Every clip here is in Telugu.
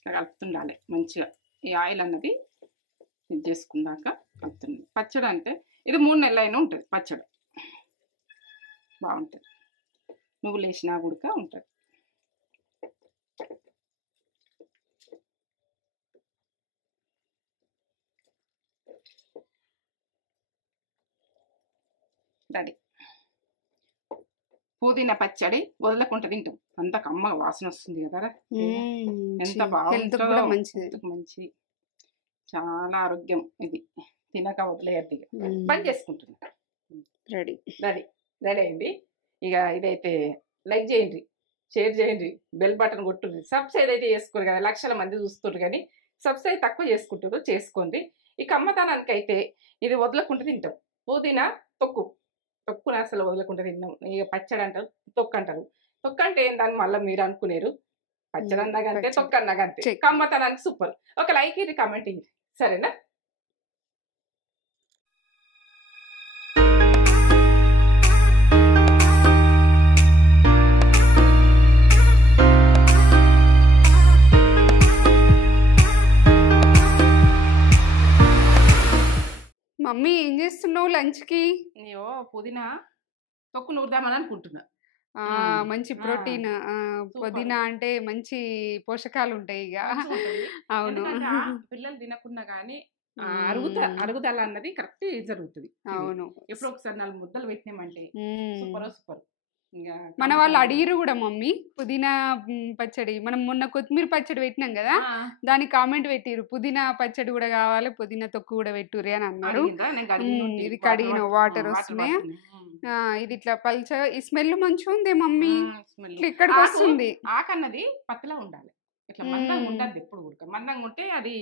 ఇట్లా కలుపుతుండాలి మంచిగా. ఈ ఆయిల్ అన్నది ఇది చేసుకున్నాక కలుపుతుంది. పచ్చడి అంటే ఇది 3 నెలలైనా ఉంటుంది పచ్చడి, బాగుంటుంది. నువ్వులు వేసినా కూడా ఉంటుంది. రెడీ. పుదీనా పచ్చడి వదలకుండా తింటాం, అంత కమ్మగా వాసన వస్తుంది కదా. ఎంత బాగుంటుందో, మంచి చాలా ఆరోగ్యం. ఇది తినక వదిలేయద్దు, పని చేసుకుంటున్నా. రెడీ రెడీ రెడీ అయింది. ఇక ఇదైతే లైక్ చేయండి, షేర్ చేయండి, బెల్ బటన్ కొట్టుంది. సబ్స్క్రైబ్ అయితే చేసుకోరు కదా, లక్షల మంది చూస్తుంటారు కానీ సబ్స్క్రైబ్ తక్కువ చేసుకుంటారు, చేసుకోండి. ఈ కమ్మతనానికి అయితే ఇది వదలకుండా తింటాం. పుదీనా తొక్కున అసలు వదలకుండా తిన్నాం. ఇక పచ్చడి అంటారు, తొక్కు అంటారు. తొక్కు అంటే ఏందని మళ్ళీ మీరు అనుకునేరు. పచ్చడి అన్నగంతే, తొక్కు అన్నగంతే. కమ్మతనానికి సూపర్. ఒక లైక్ ఇది, కామెంట్ ఇది, సరేనా? మమ్మీ ఏం చేస్తున్నావు లంచ్కి? అయ్యో పుదీనా తొక్కు నూరుదామని అనుకుంటున్నా. మంచి ప్రోటీన్. పుదీనా అంటే మంచి పోషకాలు ఉంటాయి ఇక. అవును, పిల్లలు తినకున్నా కానీ అరుగుదల అన్నది కరెక్ట్ జరుగుతుంది. అవును, ఎప్పుడు ఒకసారి 4 ముద్దలు పెట్టినామంటే సూపర్. మన వాళ్ళు అడిగిరు కూడా మమ్మీ పుదీనా పచ్చడి. మనం మొన్న కొత్తిమీర పచ్చడి పెట్టినాం కదా, దానికి కామెంట్ పెట్టిరు పుదీనా పచ్చడి కూడా కావాలి, పుదీనా తొక్కు కూడా పెట్టుర్రి అని అన్నారు. ఇది కడిగిన వాటర్ వస్తున్నాయి. ఇది ఇట్లా పల్చ, ఈ స్మెల్ మంచిగా ఉంది మమ్మీ. ఇట్లా ఇక్కడికి వస్తుంది. ఆకన్నది పతలా ఉండాలి, ఇట్లా మందంగా ఉండద్దు. ఎప్పుడు కూడా మందంగా ఉంటే అది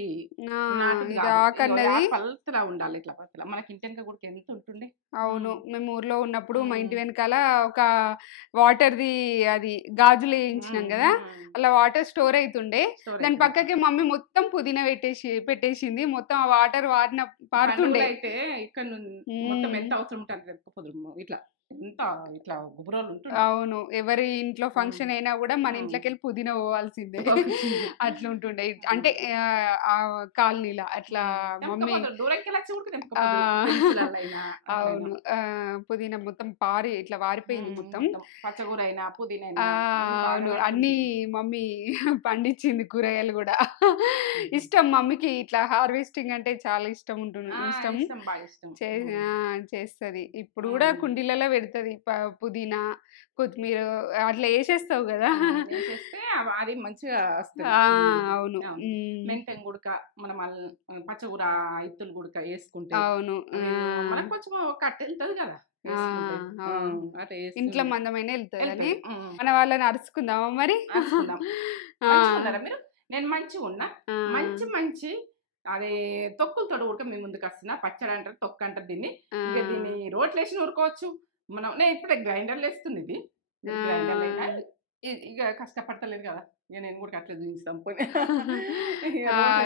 ఆకన్నది పల్తలా ఉండాలి, ఇట్లా పతలా. మనకి ఇంటి వెనక కూడా ఎంత ఉంటుండే. అవును, మేము ఊర్లో ఉన్నప్పుడు మా ఇంటి వెనకాల ఒక వాటర్ది అది గాజులు వేయించినాం కదా, అలా వాటర్ స్టోర్ అవుతుండే. దాని పక్కకి మమ్మీ మొత్తం పుదీనా పెట్టేసింది. మొత్తం ఆ వాటర్ పారుతుండే. అయితే ఇక్కడ మొత్తం ఎంత అవసరం ఉంటుంది ఇట్లా ఎంత ఇట్లా గుబురాలు ఉంటుంది. అవును, ఎవరి ఇంట్లో ఫంక్షన్ అయినా కూడా మన ఇంట్లోకి వెళ్ళి పుదీనా పోవాల్సిందే. అట్లా ఉంటుండే. అంటే ఆ కాలనీలా అట్లా మమ్మీ. అవును, పుదీనా మొత్తం ఇట్లా వారిపోయింది మొత్తం. పచ్చకూర అయినా పుదీనా. అవును, అన్ని మమ్మీ పండించింది, కూరగాయలు కూడా. ఇష్టం మమ్మీకి ఇట్లా హార్వెస్టింగ్ అంటే చాలా ఇష్టం ఉంటుంది. చేస్తుంది. ఇప్పుడు కూడా కుండీలలో పెడుతుంది పుదీనా, కొత్తిమీర అట్లా వేసేస్తావు కదా, అది మంచిగా వస్తుంది. అవును, మెంతం గుడక, మనం పచ్చకూర ఇత్తులు గుడక వేసుకుంటే అవును మనకు కొంచెం కట్ట వెళ్తుంది కదా. ఇంట్లో మందమైన వెళ్తుంది అని మన వాళ్ళని అరుచుకుందామా మరి? మీరు నేను మంచిగా ఉన్నా, మంచి అదే తొక్కులతో ఉడక మీ ముందుకు వస్తున్నా. పచ్చడి అంటారు, తొక్కు అంటారు దీన్ని. ఇక దీన్ని రోట్లు వేసి నూరుకోవచ్చు మనం. నేను ఇప్పుడే గ్రైండర్లు వేస్తుంది. ఇది గ్రైండర్లు అయినా ఇక కష్టపడతలేదు కదా, ఇక నేను కూడా అట్లా చూపిస్తాం.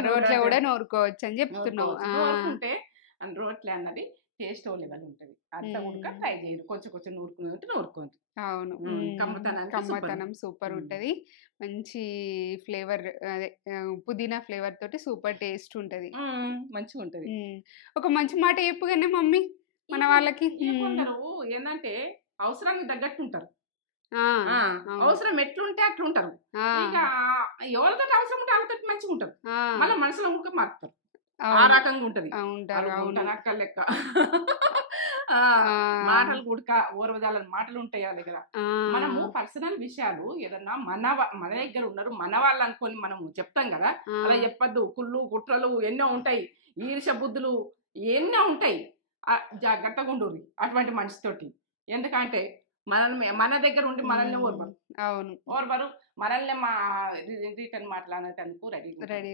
రోట్లో కూడా నూరుకోవచ్చు అని చెప్తున్నావు. నూరుకుంటే రోట్లే అన్నది టేస్ట్ లెవెల్ ఉంటుంది. అట్లా ఉడక ట్రై చేయరు, కొంచెం నూరుకునేది నూరుకోండి. అవును, కమ్మతనం సూపర్ ఉంటుంది. మంచి ఫ్లేవర్, అదే పుదీనా ఫ్లేవర్ తోటి సూపర్ టేస్ట్ ఉంటుంది, మంచిగా ఉంటుంది. ఒక మంచి మాట చెప్పుగానే మమ్మీ మన వాళ్ళకి. ఏంటంటే అవసరానికి తగ్గట్టు ఉంటారు. అవసరం ఎట్లుంటే అట్లుంటారు. ఇక ఎవరితో అవసరం ఉంటే వాళ్ళతో మంచిగా ఉంటారు. మళ్ళీ మనసులో ఇంకా మారుతారు. ఆ రకంగా ఉంటది అక్క లెక్క. మాటలు కూడా ఓర్వదాలని మాటలు ఉంటాయి వాళ్ళ దగ్గర. మనము పర్సనల్ విషయాలు ఏదన్నా మన దగ్గర ఉన్నారు మన వాళ్ళు అనుకొని మనము చెప్తాం కదా, అలా చెప్పద్దు. కుళ్ళు కుట్రలు ఎన్నో ఉంటాయి, ఈర్ష బుద్ధులు ఎన్నో ఉంటాయి. జాగ్రత్తగా ఉండరు అటువంటి మనిషితోటి. ఎందుకంటే మన దగ్గర ఉండి మనల్ని ఓర్వరు. అవును, ఓర్వరు మనల్ని రిటర్న్ మాట్లాడేందుకు రెడీ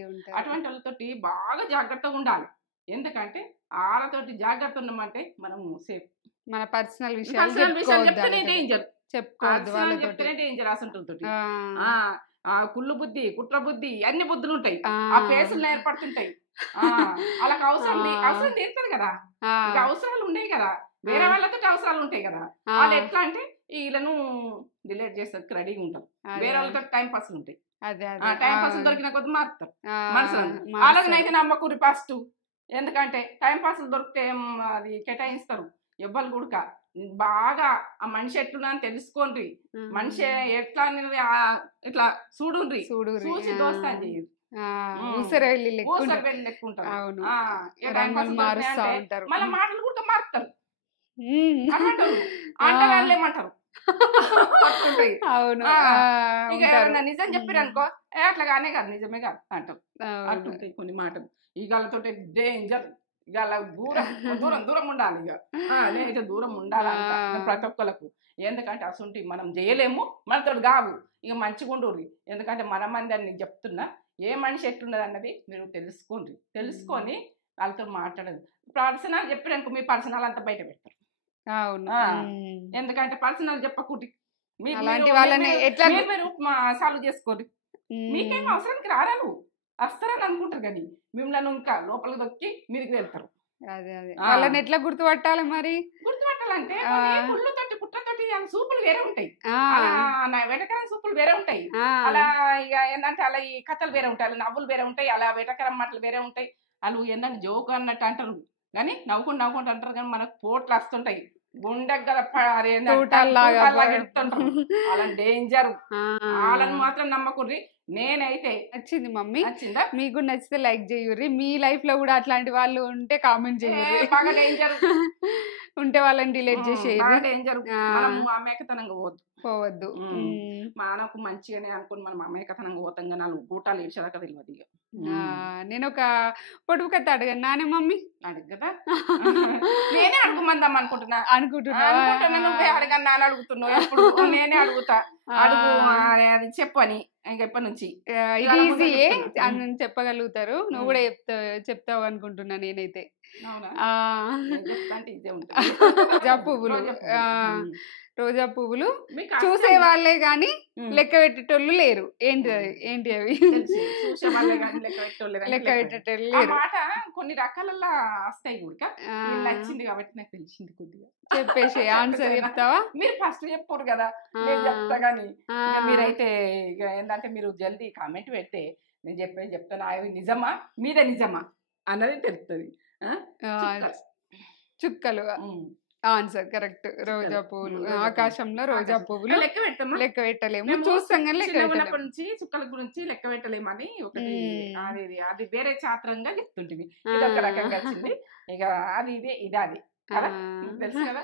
ఉంటారు. అటువంటి వాళ్ళతోటి బాగా జాగ్రత్తగా ఉండాలి. ఎందుకంటే వాళ్ళతోటి జాగ్రత్త ఉన్నామంటే మనము సేఫ్. మన పర్సనల్ విషయాలు చెప్తేనే డేంజర్, చెప్తేనే డేంజర్. అసంటోటి కుళ్ళు బుద్ధి, కుట్ర బుద్ధి, అన్ని బుద్ధులు ఉంటాయి. ఆ పేసులు ఏర్పడుతుంటాయి. వాళ్ళకి అవసరం తీరుతుంది కదా, అవసరాలు ఉండేవి కదా, వేరే వాళ్ళతో అవసరాలు ఉంటాయి కదా. వాళ్ళు ఎట్లా అంటే వీళ్ళను డిలీట్ చేసేందుకు రెడీగా ఉంటాం. వేరే వాళ్ళతో టైం పాస్లు ఉంటాయి. అదే అదే టైం పాస్ దొరికిన కొద్ది మారుతారు మనుషులు. అలాగనైతే నమ్మకూరి ఫస్ట్. ఎందుకంటే టైం పాస్ దొరికితే అది కేటాయిస్తారు ఎవ్వరు కూడా. బాగా ఆ మనిషి ఎట్లున్నా అని తెలుసుకోండి. మనిషి ఎట్లా అనేది ఇట్లా చూడుండ్రి, చూసి దోస్తాను చేయరు. ఊసరవెల్లి లెక్క ఉంటారు. మళ్ళీ మాటలు కూడా మారుతారు. అంటారు అవును. ఇక ఎవరన్నా నిజం చెప్పారు అనుకో, అట్లాగానే కాదు నిజమే కాదు అంటారు. అట్లుంటాయి కొన్ని మాటలు. ఇక వాళ్ళతో డేంజర్. ఇక అలా దూరం దూరం దూరం ఉండాలి. ఇక నేనైతే దూరం ఉండాలంట ప్రతి ఒక్కరికి. ఎందుకంటే అసలు మనం చేయలేము, మనతో కావు. ఇక మంచిగా ఉండరు. ఎందుకంటే మన మంది అని నేను చెప్తున్నా. ఏ మనిషి ఎట్లున్నది అన్నది మీరు తెలుసుకోండి. తెలుసుకొని వాళ్ళతో మాట్లాడదు. పర్సనల్ చెప్పారనుకో, మీ పర్సనల్ అంతా బయట పెడతారు. ఎందుకంటే పర్సనల్ చెప్పకూడదు. మీరు సాల్వ్ చేసుకోండి. మీకేం అవసరానికి రారాలు వస్తారని అనుకుంటారు కానీ మిమ్మల్ని ఇంకా లోపలికి దొక్కి మీరికి వెళ్తారు. అదే అదే వాళ్ళని ఎట్లా గుర్తుపట్టాలి మరి? గుర్తుపట్టాలంటే ముళ్ళతోటి కుట్రతోటి సూపులు వేరే ఉంటాయి, వెటకరం సూపులు వేరే ఉంటాయి. అలా ఇక ఏంటంటే అలా ఈ కథలు వేరే ఉంటాయి, అలా నవ్వులు వేరే ఉంటాయి, అలా వెటకరం మాటలు వేరే ఉంటాయి. వాళ్ళు ఏంటంటే జోక్ అన్నట్టు అంటారు కానీ నవ్వుకుంటూ అంటారు కానీ మనకు పోట్లు వస్తుంటాయి. గుండెగ్గల అలా డేంజర్. వాళ్ళని మాత్రం నమ్మకుర్రి. నేనైతే నచ్చింది మమ్మీ, మీకు నచ్చితే లైక్ చేయుర్రి. మీ లైఫ్ లో కూడా అట్లాంటి వాళ్ళు ఉంటే కామెంట్ చేయుర్రి. బాగా డేంజర్ ఉంటే వాళ్ళని డిలీట్ చేసేయండి. డేంజర్. అమాయకతనంగా పోవద్దు. మనకు మంచిగానే అనుకుని మనం అమాయకతనంగా పోతాం కానీ వాళ్ళు గూటాలు ఏడ్చేదాకా తెలియదు. ఇక నేను ఒక పొడుపు కథ అడగను నానే మమ్మీ? అడుగు కదా. నేనే అడుగుమందాం అనుకుంటున్నా. నువ్వే అడగన్నా అని అడుగుతున్నావు. ఎప్పుడు నేనే అడుగుతా. అడుగు అది చెప్పని ఎప్పటి నుంచి. ఇది ఈజీయే చెప్పగలుగుతారు. నువ్వు కూడా చెప్తావు అనుకుంటున్నా నేనైతే. రోజా పువ్వులు, రోజా పువ్వులు చూసే వాళ్ళే గాని లెక్క పెట్టేటోళ్ళు లేరు. ఏంటి అవి? లెక్క పెట్టేటోళ్ళు లేరు. కొన్ని రకాలలో వస్తాయి కూడా. నచ్చింది కాబట్టి నాకు తెలిసింది కొద్దిగా. చెప్పేసి ఆన్సర్ చెప్తావా? మీరు ఫస్ట్ చెప్పారు కదా, నేను చెప్తా గానీ మీరైతే ఇక ఏంటంటే మీరు జల్దీ కామెంట్ పెడితే నేను చెప్తాను అవి నిజమా మీదే నిజమా అన్నది తెలుస్తుంది. చుక్కలు ఆన్సర్ కరెక్ట్. రోజా పువ్వులు, ఆకాశంలో రోజా పువ్వులు లెక్క పెట్టలేము, చూస్తాం కానీ లెక్క పెట్టలేము. నుంచి చుక్కల గురించి లెక్క పెట్టలేమని ఒకటి అది వేరే చాత్రంగా చెప్తుంటుంది. ఇది ఒక రకంగా వచ్చింది. ఇక అది ఇది అది తెలుసు కదా.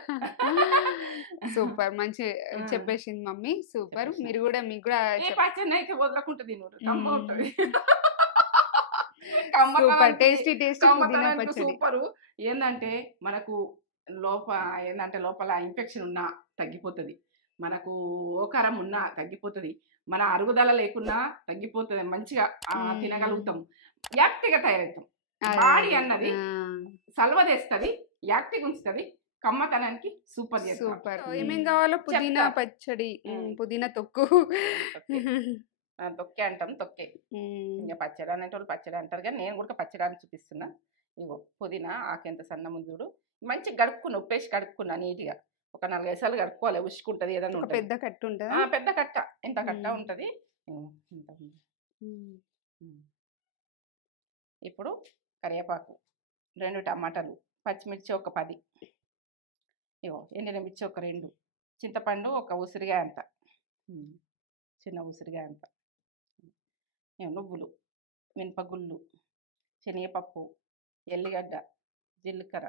సూపర్, మంచి చెప్పేసింది మమ్మీ. సూపర్. మీరు కూడా మీకు కూడా పచ్చని అయితే వదలకుంటుంది, ఉంటుంది. Tasty super. ఏంటంటే మనకు లోపల ఇన్ఫెక్షన్ ఉన్నా తగ్గిపోతుంది, మనకు ఓకారం ఉన్నా తగ్గిపోతుంది, మన అరుగుదల లేకున్నా తగ్గిపోతుంది. మంచిగా తినగలుగుతాం, యాక్టివ్గా తయారవుతాం. బాడీ అన్నది సల్వదేస్తుంది, యాక్టివ్ ఉంచుతుంది, కమ్మతనానికి సూపర్. సూపర్. ఏమేం కావాలో? పుదీనా పచ్చడి, పుదీనా తొక్కు, తొక్కే అంటాం. తొక్కే ఇంకా పచ్చడి అనేటోళ్ళు పచ్చడి అంటారు కానీ నేను కూడా పచ్చడి అని చూపిస్తున్నా. ఇగో పుదీనా ఆకు ఎంత సన్న ముందుడు మంచిగా గడుపుకున్నా, ఉప్పేసి కడుక్కున్నా నీట్గా. ఒక 4-5 సార్లు కడుక్కోవాలి, ఉసుకుంటుంది. ఏదన్నా ఉంటుంది, పెద్ద కట్ట ఉంటుంది. పెద్ద కట్ట, ఎంత కట్ట ఉంటుంది. ఇప్పుడు కరివేపాకు, 2 టమాటాలు, పచ్చిమిర్చి ఒక 10, ఇగో ఎండిన మిర్చి ఒక 2, చింతపండు ఒక ఉసిరిగా అంత, చిన్న ఉసిరిగా అంత, నువ్వులు, మినపగుళ్ళు, శనగపప్పు, ఎల్లిగడ్డ, జీలకర్ర,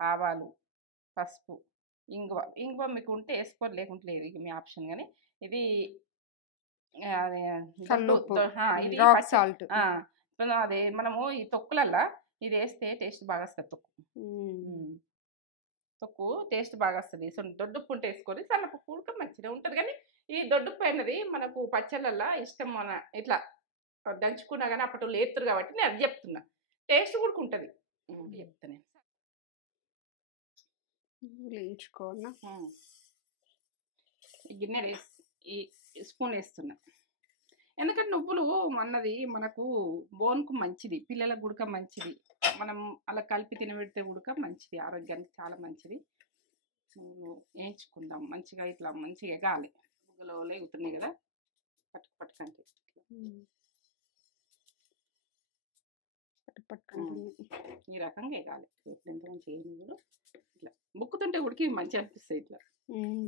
ఆవాలు, పసుపు, ఇంగువ మీకు ఉంటే వేసుకోవాలి, లేకుంటే లేదు, ఇది మీ ఆప్షన్. కానీ ఇది అదే మనము ఈ తొక్కులల్లా ఇది వేస్తే టేస్ట్ బాగా వస్తుంది. తొక్కు టేస్ట్ బాగా వస్తుంది. సో దొడ్డుప్పు ఉంటే వేసుకొని సన్నపప్పు ఉడక మంచిగా ఉంటుంది. కానీ ఈ దొడ్డుప్పు అయినది మనకు పచ్చళ్ళల్లో ఇష్టం. మన ఇట్లా దంచుకున్నా కానీ అప్పట్లో లేతురు కాబట్టి నేను అది చెప్తున్నా. టేస్ట్ కూడా ఉంటుంది చెప్తాను. వేయించుకోనా ఈ గిన్నె వేసి ఈ స్పూన్ వేస్తున్నా. ఎందుకంటే నువ్వులు అన్నది మనకు బోన్కు మంచిది, పిల్లలకు గుడక మంచిది, మనం అలా కలిపి తినబెడితే గుడక మంచిది, ఆరోగ్యానికి చాలా మంచిది. వేయించుకుందాం మంచిగా, ఇట్లా మంచిగా ఎగాలి. బుగ్గలో లేగుతున్నాయి కదా, పట్టుకంటే ఈ రకంగా వేయాలి. ఇప్పుడు ఎంత మంచిగా వేయను కూడా ఇట్లా బుక్కుతుంటే ఉడికి మంచిగా అనిపిస్తుంది. ఇట్లా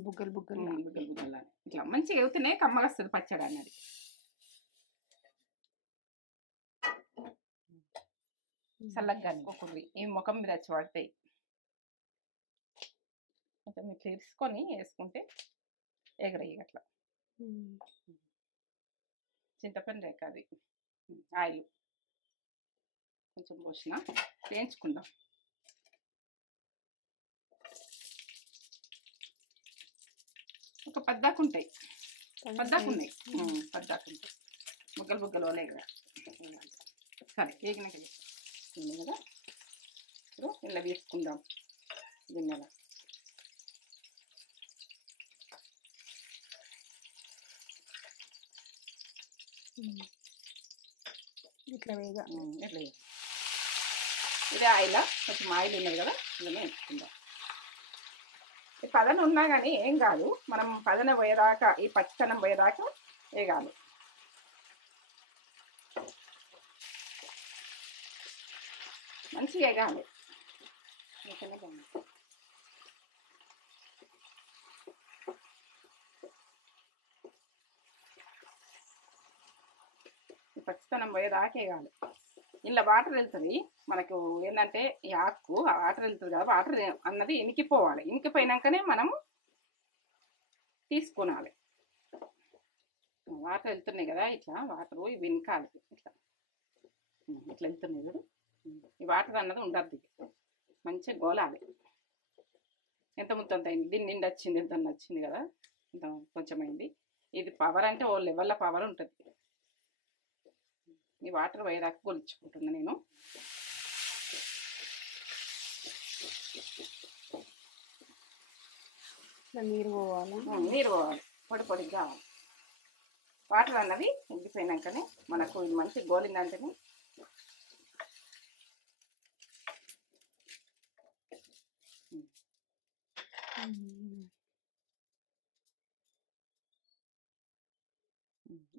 బుగ్గలు బుగ్గలు బుగ్గలు బుగ్గలు ఇట్లా మంచిగా వేస్తేనే కమ్మగా వస్తుంది పచ్చడి అన్నది. చల్లగా ఒక్కొక్కరి ఈ ముఖం మీద వచ్చి పడతాయి. కొంచెం ఇట్లా ఇరుసుకొని వేసుకుంటే ఎగరయ్యి అట్లా. చింతపండు రేక అది ఆయిల్ కొంచెం పోసిన వేయించుకుందాం. ఒక పద్దాకుంటాయి పద్దాకున్నాయి బుగ్గలు బుగ్గలు వలే కదా. సరే వేగినాక కదా ఇప్పుడు ఇలా వేసుకుందాం గిన్నెలో. ఇట్లా వేగా ఇట్లా ఇదే ఆయిల్ కొంచెం ఆయిల్ ఉన్నది కదా ఇలా వేసుకుందాం. ఈ పదన ఉన్నా కానీ ఏం కాదు, మనం పదన పోయేదాకా ఈ పచ్చదనం పోయేదాకా వేగాలి. మంచిగా వేగాలి. ఇంకనే బాగుంది. ఈ పచ్చదనం పోయేదాకా వేగాలి. ఇలా వాటర్ వెళ్తుంది మనకు ఏంటంటే ఈ ఆకు ఆ వాటర్ వెళ్తుంది కదా, వాటర్ అన్నది ఇనికిపోవాలి. ఇనికిపోయినాకనే మనము తీసుకునాలి. వాటర్ వెళ్తున్నాయి కదా, ఇట్లా వాటర్ ఇవి వినకాలి. ఇట్లా ఇట్లా వెళ్తున్నాయి చూడు, ఈ వాటర్ అన్నది ఉండద్దు. మంచిగా గోలాలి. ఎంత ముత్తంత అయింది, దీని నిండి వచ్చింది, ఎంత వచ్చింది కదా, ఇంత కొంచెం అయింది. ఇది పవర్ అంటే ఓ లెవెల్లో పవర్ ఉంటుంది. ఈ వాటర్ పోయేదాకా గొలుచుకుంటున్నా నేను. నీరు పోవాలి, నీరు పోవాలి, పొడి పొడిగా కావాలి. వాటర్ అన్నది ఉడికిపోయినాకనే మనకు ఇది మంచి గోలిందంటేనే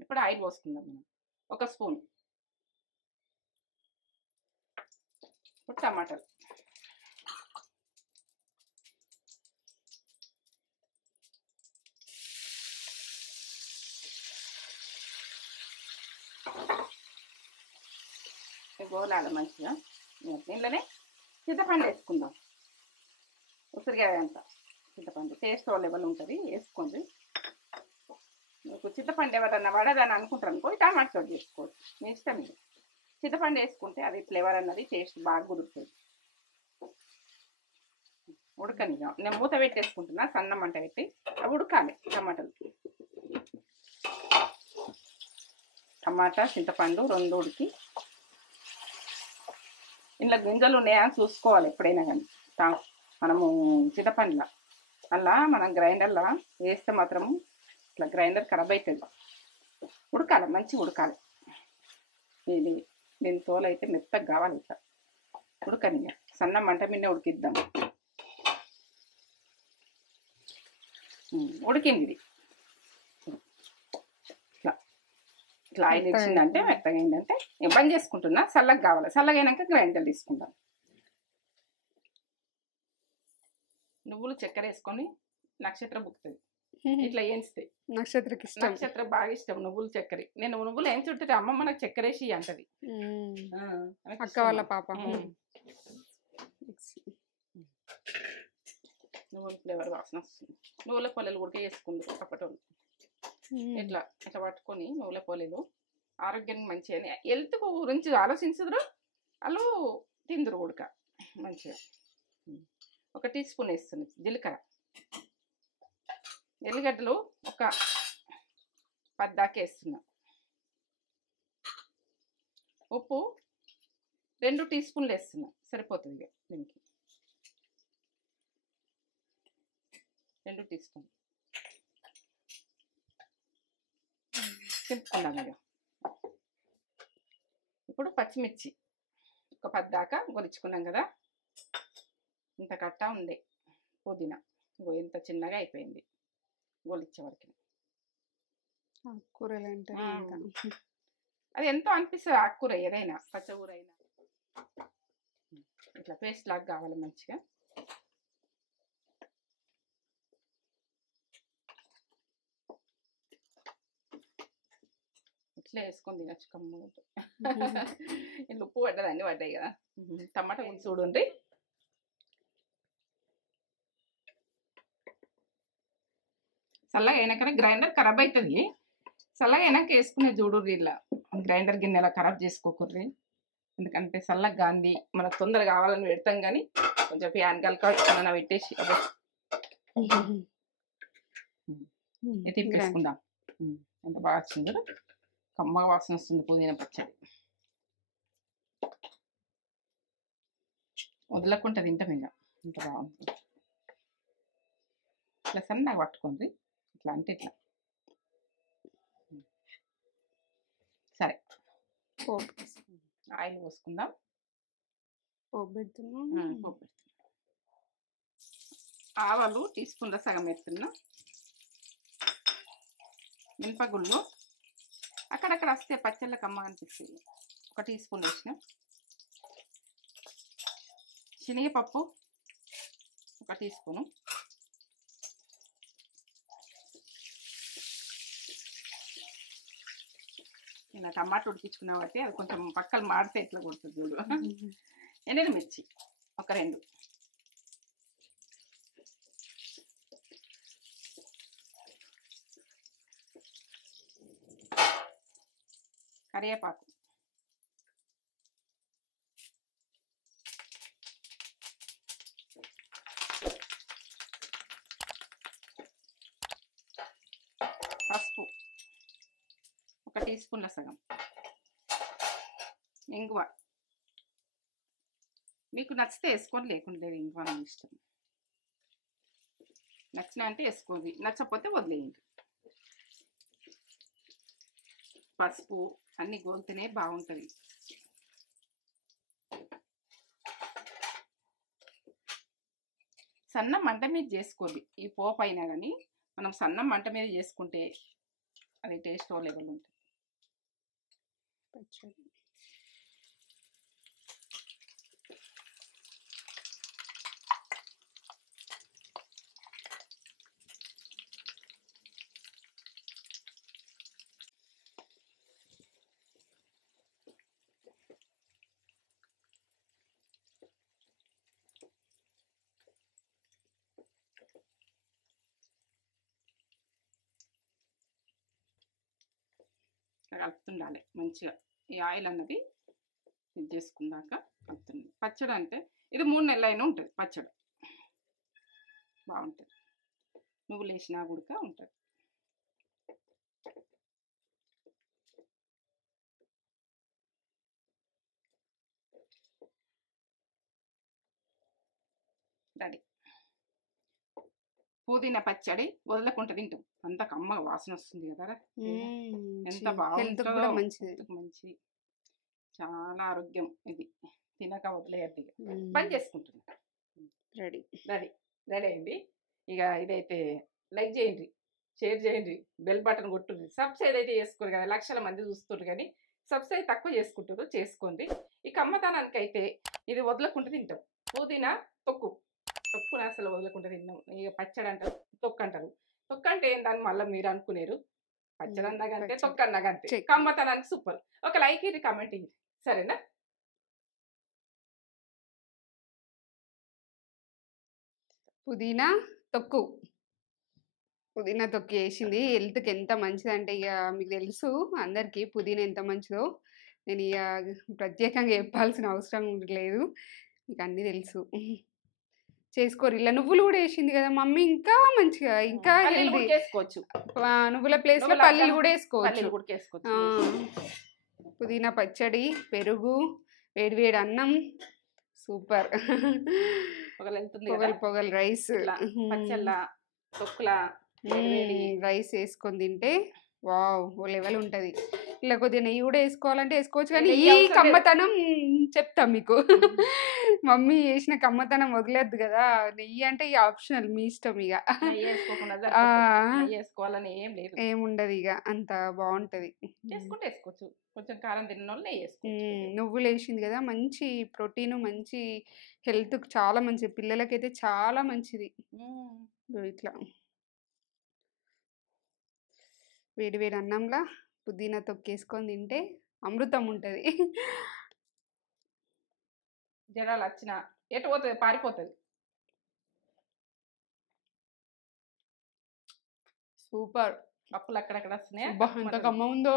ఇప్పుడు ఆయిల్ పోసుకుందాం మనం ఒక స్పూన్. ఇప్పుడు టమాటాలు గోలాలి మంచిగా. దీంట్లోనే చింతపండు వేసుకుందాం. ఉసిరికాయ అంత చింతపండు టేస్ట్ లెవెల్ ఉంటుంది, వేసుకోండి. మీకు చింతపండు ఎవరన్నా పడదని అనుకుంటారు అనుకో టమాటో చేసుకోవచ్చు, మీ ఇష్టం. ఇది చింతపండు వేసుకుంటే అది ఫ్లేవర్ అన్నది టేస్ట్ బాగా కుదురుతుంది. ఉడకనిగా నేను మూత పెట్టేసుకుంటున్నా, సన్న మంట పెట్టి అవి ఉడకాలి. టమాటా చింతపండు రెండు ఉడికి ఇంట్లో గింజలు ఉన్నాయా అని చూసుకోవాలి ఎప్పుడైనా కానీ. మనము చింతపండులో అలా మనం గ్రైండర్లో వేస్తే మాత్రము ఇట్లా గ్రైండర్ ఖరాబ్ అవుతుంది. ఉడకాలి, మంచిగా ఉడకాలి. దీని తోలు అయితే మెత్తగా కావాలి. ఇట్లా ఉడకని సన్న మంట మీద ఉడికిద్దాం. ఉడికింది ఇది. ఇట్లా ఆయిల్ ఇచ్చిందంటే మెత్తగా అయిందంటే బంద్ చేసుకుంటున్నా. చల్లగా కావాలి, చల్లగా అయినాక గ్రైండర్ తీసుకుంటాం. నువ్వులు చక్కెర వేసుకొని నక్షత్రం బుక్కుతుంది, ఇట్లా వేయించుతాయి. నక్షత్రం బాగా ఇష్టం నువ్వులు చక్కెర. నేను నువ్వులు ఏం చుట్టే అమ్మమ్మ నాకు చక్కెర వేసి అంటది, అక్క వాళ్ళ పాప. నువ్వుల ఫ్లేవర్ వాసన వస్తుంది. నువ్వుల పొలలు కూడా వేసుకుంది అప్పటోళ్ళు. ఇట్లా ఇట్లా పట్టుకొని నువ్వుల పొలలు ఆరోగ్యానికి మంచిగా అని హెల్త్ గురించి ఆలోచించదురు వాళ్ళు తిందురు ఉడక మంచిగా. ఒక టీ స్పూన్ వేస్తుంది జీలకర్ర, ఎల్లిగడ్డలు ఒక 10 దాకా వేస్తున్నా. ఉప్పు 2 టీ స్పూన్లు వేస్తున్నా, సరిపోతుంది. ఇక దీనికి 2 టీ స్పూన్లు తిప్పుకున్నాం. ఇక ఇప్పుడు పచ్చిమిర్చి ఒక 10 దాకా గొలుచుకున్నాం కదా. ఇంత కట్ట ఉంది పుదీనా, ఎంత చిన్నగా అయిపోయింది గొలిచ్చే వరకు. కూరలు అంటే అది ఎంతో అనిపిస్తుంది ఆకుకూర ఏదైనా పచ్చకూర అయినా. ఇట్లా పేస్ట్ లాగా కావాలి మంచిగా. ఇట్లా వేసుకొని తినచ్చు కమ్మ. ఉప్పు పడ్డది అన్నీ పడ్డాయి కదా. టమాటా కొంచెం చూడండి. చల్లగా అయినాకనే గ్రైండర్ ఖరాబ్ అవుతుంది. చల్లగా అయినాక వేసుకునే చూడుర్రి. ఇలా గ్రైండర్ గిన్నెలా ఖరాబ్ చేసుకోకుర్రి. ఎందుకంటే చల్లగా గాంధీ మనకు తొందరగా కావాలని పెడతాం కానీ కొంచెం ఫ్యాన్ కలక పెట్టేసి తిప్పేసుకుందాం. ఎంత బాగా వచ్చింది కదా, కమ్మగా వాసన వస్తుంది పుదీనా పచ్చడి. వదలకుండా తింటాం ఇక, ఇంత బాగుంటుంది. ఇట్లా సన్నగా పట్టుకోండి. ఇట్లా అంటే ఇట్లా. సరే ఆయిల్ పోసుకుందాం. ఆవాలు టీస్పూన్లో సగం వేస్తున్నా. మినపగుళ్ళు అక్కడక్కడ వస్తే పచ్చళ్ళకి అమ్మ అనిపిస్తుంది, 1 టీ స్పూన్ వేసిన. శనగపప్పు 1 టీ స్పూను. నేను టమాటా ఉడికించుకున్నా కాబట్టి అది కొంచెం పక్కలు మాడితే ఇట్లా కొడుతుంది చూడు. ఎండుమిర్చి 1-2. కరివేపాకు. పసుపు 1 టీ స్పూన్ల సగం. ఇంగువ మీకు నచ్చితే వేసుకోండి, లేకుండా లేదు. ఇంగువ మీ ఇష్టం. నచ్చిన అంటే వేసుకోండి, నచ్చకపోతే వదిలేయండి. పసుపు అన్ని గోలితేనే బాగుంటుంది. సన్న మంట మీద చేసుకోండి. ఈ పోపు అయినా కానీ మనం సన్న మంట మీద చేసుకుంటే అది టేస్ట్ ఓ లెవెల్ ఉంటుంది. కలుపుతుండాలి మంచిగా. ఈ ఆయిల్ అన్నది ఇది చేసుకున్నాక కలుపుతుంది. పచ్చడి అంటే ఇది 3 నెలలైనా ఉంటుంది. పచ్చడి బాగుంటుంది, నువ్వులు వేసినా కూడా ఉంటుంది. రెడీ. పుదీనా పచ్చడి వదలకుండా తింటాం, అంత కమ్మగా వాసన వస్తుంది కదా. ఎంత బాగుంటుందో, మంచి చాలా ఆరోగ్యం. ఇది తినక వదిలేయద్దు. పని చేసుకుంటున్నా. రెడీ రెడీ రెడీ అయింది. ఇక ఇదైతే లైక్ చేయండి, షేర్ చేయండి, బెల్ బటన్ కొట్టుంది. సబ్స్క్రైబ్ అయితే చేసుకోరు కదా, లక్షల మంది చూస్తున్నారు కానీ సబ్స్క్రైబ్ తక్కువ చేసుకుంటారు, చేసుకోండి. ఈ కమ్మతనానికి అయితే ఇది వదలకుండా తింటాం. పుదీనా తొక్కున అసలు వదలకుండా తిన్నాం. ఇక పచ్చడి అంటారు, తొక్కు అంటారు. తొక్కు అంటే ఏందని మళ్ళీ మీరు అనుకునేరు. పచ్చడి అన్నగంటే తొక్కు అన్నగంటే. కమ్మతనానికి సూపర్. ఒక లైక్ ఇది, కామెంట్ ఇది, సరేనా? పుదీనా తొక్కు వేసింది. హెల్త్కి ఎంత మంచిదంటే ఇక మీకు తెలుసు అందరికీ పుదీనా ఎంత మంచిదో. నేను ఇక ప్రత్యేకంగా చెప్పాల్సిన అవసరం లేదు, మీకు అన్నీ తెలుసు. చేసుకోరు. ఇలా నువ్వులు కూడా వేసింది కదా మమ్మీ, ఇంకా మంచిగా, ఇంకా హెల్తీ చేసుకోవచ్చు. నువ్వుల ప్లేస్ లో పల్లీలు కూడా వేసుకోవచ్చు. పుదీనా పచ్చడి, పెరుగు, వేడివేడి అన్నం, సూపర్. పొగలు రైస్, పచ్చళ్ళ తొక్కుల రైస్ వేసుకొని తింటే వావ్! ఓ లెవెల్ ఉంటది. ఇలా కొద్దిగా నెయ్యి కూడా వేసుకోవాలంటే వేసుకోవచ్చు కానీ నెయ్యి ఈ అవసరం లేదు. కమ్మతనం చెప్తా మీకు. మమ్మీ చేసిన కమ్మతనం వదిలేద్దు కదా! నెయ్యి అంటే ఇగ ఆప్షనల్ మీ ఇష్టం ఇగ. నెయ్యి వేసుకోకుండా ఆ! సరిపోతుంది. నెయ్యి వేసుకోవాలని ఏం లేదు. ఏముండదు ఇగ. అంత బావుంటది. వేసుకుంటే వేసుకోవచ్చు. కొంచెం కారం తిన్నోళ్ళు నెయ్యి వేసుకోవచ్చు. నువ్వులేసింది కదా! మంచి ప్రోటీను, మంచి హెల్త్‌కి చాలా మంచిది. పిల్లలకైతే చాలా మంచిది. ఇగో ఇట్లా. వేడి వేడి అన్నంలా పుదీనా తొక్కేసుకొని తింటే అమృతం ఉంటది. జ్వరాలు వచ్చినా ఎటు పోతుంది పారిపోతుంది. సూపర్. పప్పులు అక్కడక్కడ వస్తున్నాయి. అబ్బా! ఎంత కమ్మగుందో.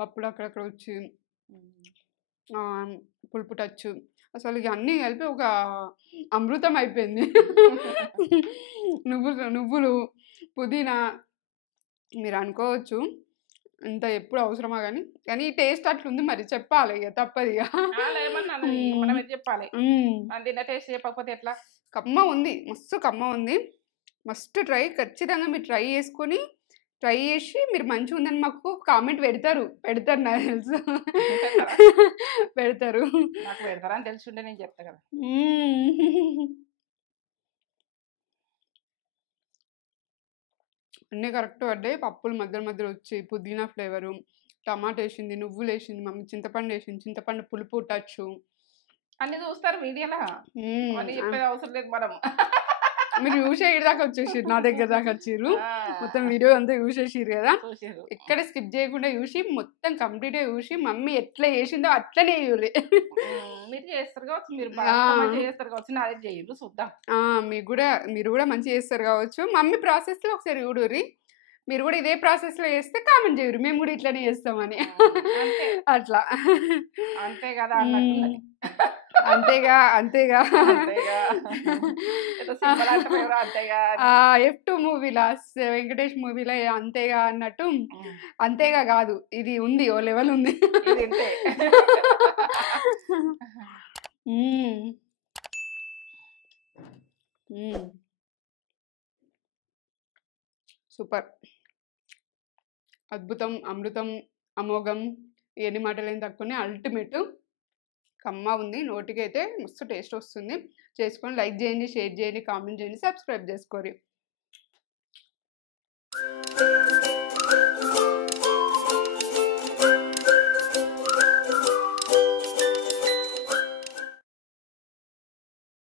పప్పులు అక్కడక్కడ వచ్చి పులుపు టచ్చు. అసలు ఇగ అన్నీ కలిపి ఒక అమృతం అయిపోయింది. నువ్వులు, పుదీనా మీరు అనుకోవచ్చు ఇంత ఎప్పుడు అవసరమా కానీ టేస్ట్ అట్లుంది మరి చెప్పాలి ఇగ తప్పదిగ. ఏమన్నా మనం ఏం చెప్పాలి. మనం తిన్న టేస్ట్ చెప్పకపోతే ఎట్లా? కమ్మగుంది. మస్తు కమ్మగుంది. Must try. ఖచ్చితంగా మీరు ట్రై చేసి మీరు మంచిగుందని మాకు కామెంట్ పెడతారు నాకు తెలుసు. పెడతారు. నాకు పెడతారా అని తెలిసి ఉంటే నేను చెప్తా కదా. అన్నీ కరెక్ట్ పడ్డాయి. పప్పులు మధ్యలో వచ్చి పుదీనా ఫ్లేవరు, టమాటా వేసింది, నువ్వులు వేసింది, మమ్మీ చింతపండు వేసింది, చింతపండు పులుపు టచ్చు. అన్ని చూస్తారు వీడియోలో. అన్ని చెప్పేది అవసరం లేదు మనం. మీరు చూసే దాకా వచ్చేసారు, నా దగ్గర దాకా వచ్చిర్రు. మొత్తం వీడియో అంతా చూసేసిర్రు కదా. ఎక్కడ స్కిప్ చేయకుండా చూసి మొత్తం కంప్లీట్గా చూసి మమ్మీ ఎట్లా చేసిందో అట్లనే చూర్రి. మీరు చేస్తారు కావచ్చు, మీరు చేస్తారు కావచ్చు, నాదే చేయరు చూద్దాం. మీరు కూడా మంచిగా చేస్తారు కావచ్చు. మమ్మీ ప్రాసెస్లో ఒకసారి చూడుర్రి. మీరు కూడా ఇదే ప్రాసెస్లో చేస్తే కామెంట్ చేయరు, మేము కూడా ఇట్లనే చేస్తామని. అట్లా అంతే కదా అన్నట్టు. అంతేగా F2 మూవీలా వెంకటేష్ మూవీలో అంతేగా అన్నట్టు అంతేగా కాదు, ఇది ఉంది, ఓ లెవెల్ ఉంది. సూపర్, అద్భుతం, అమృతం, అమోఘం, ఎన్ని మాటలేం తక్కువనే, అల్టిమేట్. కమ్మ ఉంది, నోటికి అయితే మస్తు టేస్ట్ వస్తుంది. చేసుకొని లైక్ చేయండి, షేర్ చేయండి, కామెంట్ చేయండి, సబ్స్క్రైబ్ చేసుకోండి.